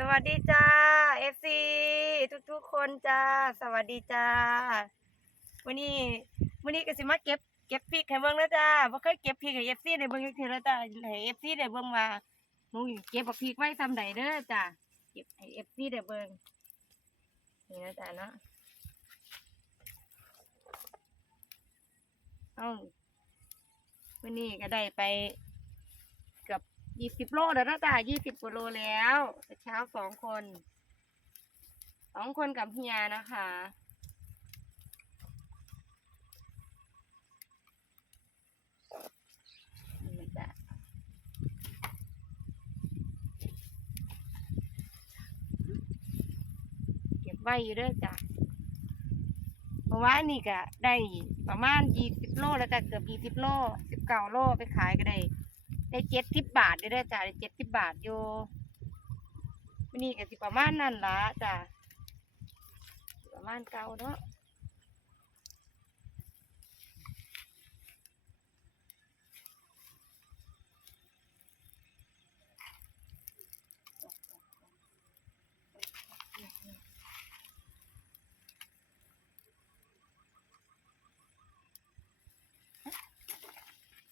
สวัสดีจ้าเอฟซีทุกทุกๆคนจ้า สวัสดีจ้าวันนี้วันนี้ก็สิมาเก็บเก็บพริกให้เบิ่งแล้วจ้าบ่เคยเก็บพริกให้เอฟซีได้เบิ่งจักเทื่อแล้วจ้าให้เอฟซีได้เบิ่งว่าหนูเก็บบักพริกไว้ซำใดเด้อจ้าเก็บให้เอฟซีได้เบิ่งนี่นะจ้าเนาะเอ้าวันนี้ก็ได้ไป ยี่สิบโลแล้วนะจ้ะยี่สิบกว่าโลแล้วแต่เช้าสองคน สองคนกับเฮียนะคะ นี่จ้ะเก็บไว้อยู่เด้อจ้ะเพราะว่านี่ก็ได้ประมาณยี่สิบโลแล้วจ้ะเกือบยี่สิบโลสิบเก้าโลไปขายก็ได้ ได้เจ็ดสิบบาทได้ด้อจ้ะได้เจ็ดสิบบาทอยู่วันนี้ก็สิประมาณนั่นละจ้ะประมาณเก่าเนาะ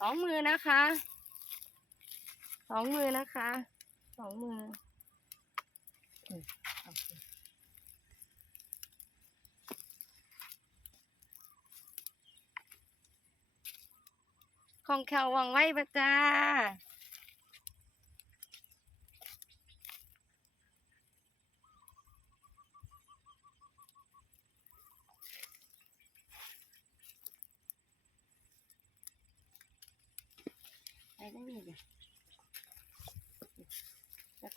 สองมือนะคะ องมือนะคะ สองมืออืมโอของแขววางไว้ปะจ้า ไปได้ยังไง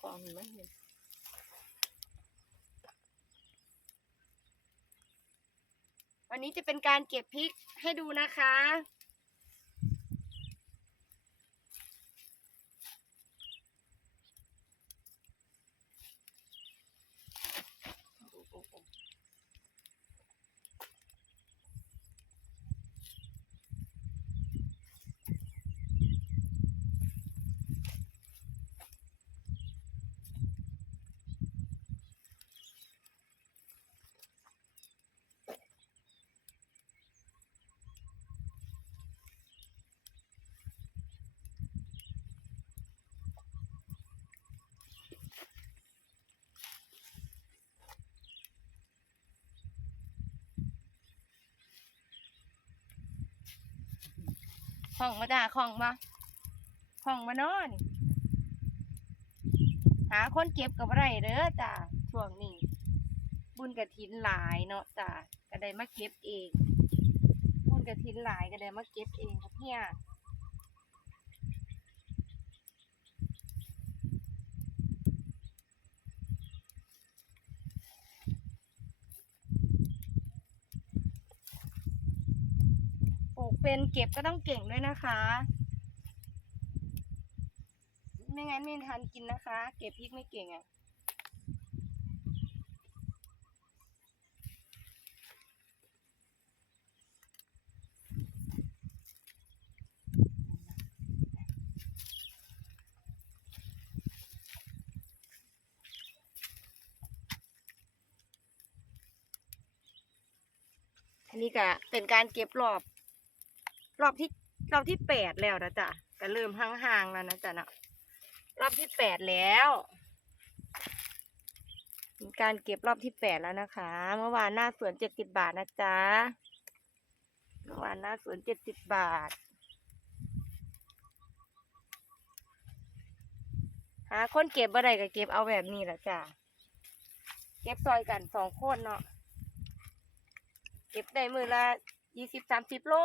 แล้วก็เอามันเห็นวันนี้จะเป็นการเก็บพริกให้ดูนะคะ ของมาจ้าของมาของมานอนหาคนเก็บกับไรเด้อจ้าช่วงนี้ บุญกระถินหลายเนาะจ้าก็ได้มาเก็บเอง บุญกระถินหลายก็ได้มาเก็บเองครับเนี่ย เป็นเก็บก็ต้องเก่งด้วยนะคะ ไม่งั้นไม่ทันกินนะคะ เก็บพริกไม่เก่งอะันนี้ก็เป็นการเก็บรอบ รอบที่รอบที่แปดแล้วนะจ๊ะก็เริ่มห่างๆแล้วนะจ๊ะเนาะรอบที่แปดแล้วเป็นการเก็บรอบที่แปดแล้วนะคะ เมื่อวานหน้าสวนเจ็ดสิบบาทนะจ๊ะเมื่อวานหน้าสวนเจ็ดสิบบาท หาคนเก็บบ่ได้ก็เก็บเอาแบบนี้แหละจ้ะเก็บซอยกันสองคนเนาะเก็บได้มือละยี่สิบสามสิบโล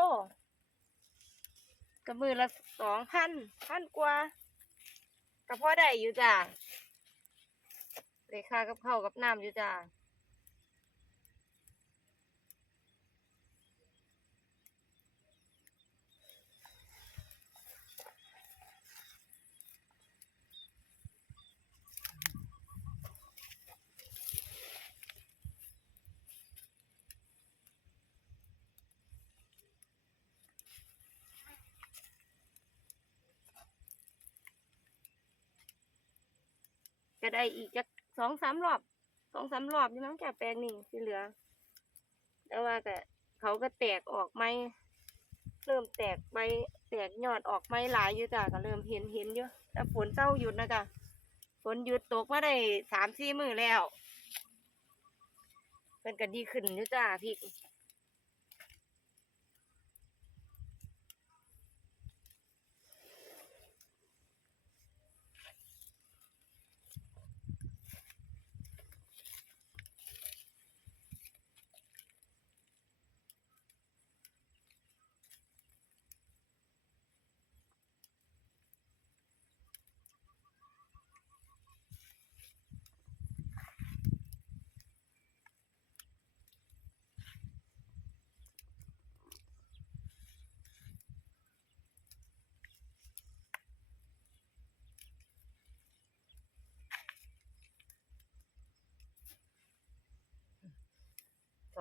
กับมือละสองพันพันกว่ากับพ่อได้อยู่จ้าเลยค่ากับเข้ากับน้ำอยู่จ้า ก็ได้อีกจักสองสามรอบสองสามรอบนี่มั้งจ้ะแปลงนี่ที่เหลือ แต่ว่าก็เขาก็แตกออกไหมเริ่มแตกใบแตกยอดออกไม้หลายอยู่จ้ะก็เริ่มเห็นเห็นอยู่แต่ฝนเศร้าหยุดนะจ้ะฝนหยุดตกมาได้สามสี่มือแล้วเป็นก็ดีขึ้นอยู่จ้ะพี่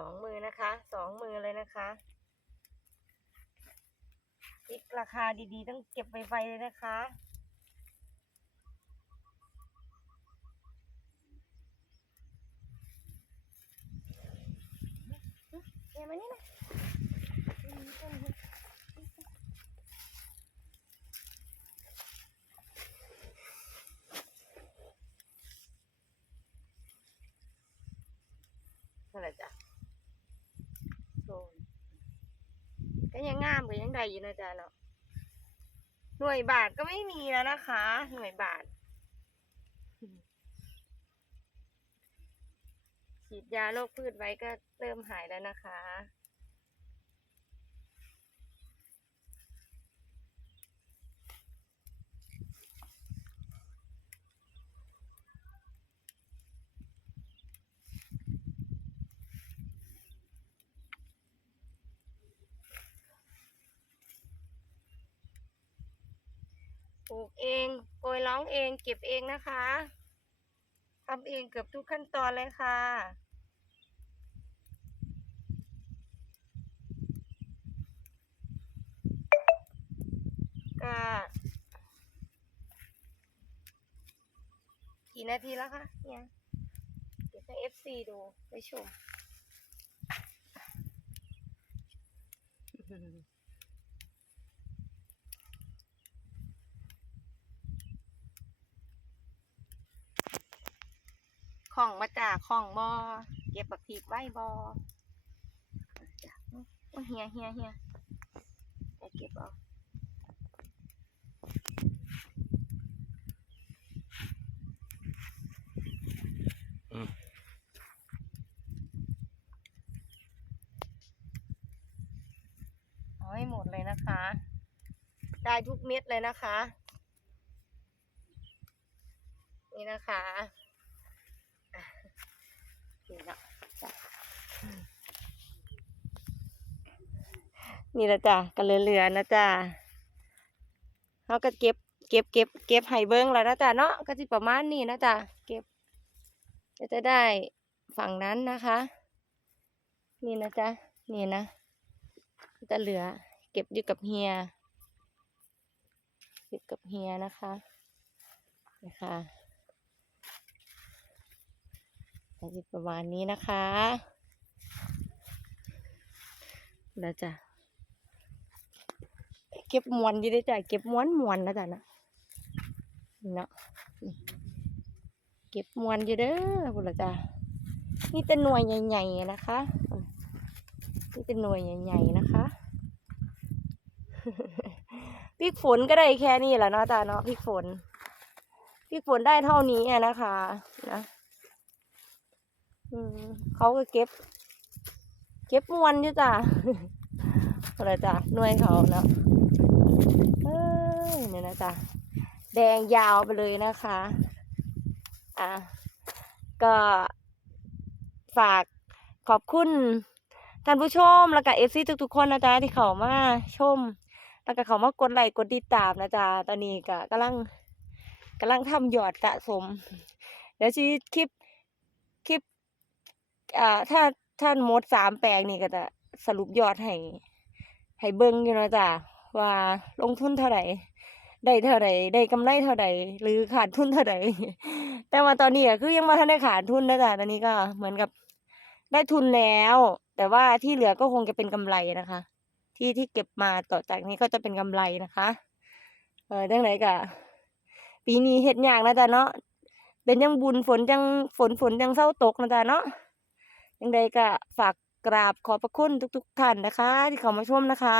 องมือนะคะสองมือเลยนะคะพริกราคาดีๆ ต้องเก็บไวๆเลยนะคะเดี๋ยมานี่นะนั่นแหละจ้ะโซน ก็ยังงามก็ยังได้อยู่นะจ๊ะเนาะหน่วยบาทก็ไม่มีแล้วนะคะ หน่วยบาทฉีดยาโรคพืชไว้ก็เริ่มหายแล้วนะคะ ปลูกเองโกยร้องเอง เก็บเองนะคะทำเองเกือบทุกขั้นตอนเลยค่ะ ก็กี่นาทีแล้วคะเนี่ยเดี๋ยวให้ FC ดูไปชม ของมาจากของบอเก็บบักพีไว้บอเฮียเฮียเฮียไปเก็บเอาเอาให้หมดเลยนะคะ ได้ทุกเม็ดเลยนะคะ นี่นะคะ นี่เนาะจ้ะนี่ละจ้ะกันเหลือๆนะจ้ะเขาก็เก็บเก็บเก็บเก็บไห้เบิ้งแล้วนะจ๊ะเนาะก็จะประมาณนี้นะจ๊ะเก็บก็จะได้ฝั่งนั้นนะคะ นี่นะจ๊ะนี่นะจะเหลือ เก็บอยู่กับเฮียอยู่กับเฮียนะคะนะคะก็จะ ประมาณนี้นะคะแล้วจ้ะเก็บมวนยู่ด้จ้ะเก็บมวนมวนนะจ๊ะนะเนาะเก็บมวนอยู่เด้อพุ่นละจ้ะนี่เป็นหน่วยใหญ่ๆนะคะนี่เป็นหน่วยใหญ่ๆนะคะพริกฝนก็ได้แค่นี้แหละเนาะจ้าเนาะพริกฝนพริกฝนได้เท่านี้นะคะนะ เขาก็เก็บ เก็บมวนอยู่จ้ะอะไรจ้ะหน่วยเขาเนาะเอ้ยเนี่ยนะจ้ะแดงยาวไปเลยนะคะ อะ ก็ฝากขอบคุณท่านผู้ชมแล้วก็เอฟซีทุกๆคนนะจ๊ะที่เขามาชม แล้วก็เขามากดไลค์กดติดตามนะจ๊ะตอนนี้ก็กำลังกำลังทำยอดสะสม เดี๋ยวชีคลิป อ่าถ้าถ้าหมดสามแปลงนี่ก็จะสรุปยอดให้ให้เบิ่งอยู่นะจ๊ะว่าลงทุนเท่าไหร่ได้เท่าใดได้กำไรเท่าใดหรือขาดทุนเท่าใดแต่ว่าตอนนี้ก็คือยังบ่ทันได้ขาดทุนนะจ๊ะตอนนี้ก็เหมือนกับได้ทุนแล้ว แต่ว่าที่เหลือก็คงจะเป็นกำไรนะคะ ที่ที่เก็บมาต่อจากนี้ก็จะเป็นกำไรนะคะ เออจังไดก็ปีนี้เฮ็ดยากนะจ๊ะเนาะเป็นยังบุญฝนจังฝนฝนจังเศร้าตกนะจ๊ะเนาะ ยังไงก็ฝากกราบขอบพระคุณทุกๆท่านนะคะ ที่เข้ามาชมนะคะ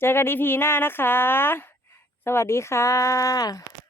เจอกันดีพีหน้านะคะ สวัสดีค่ะ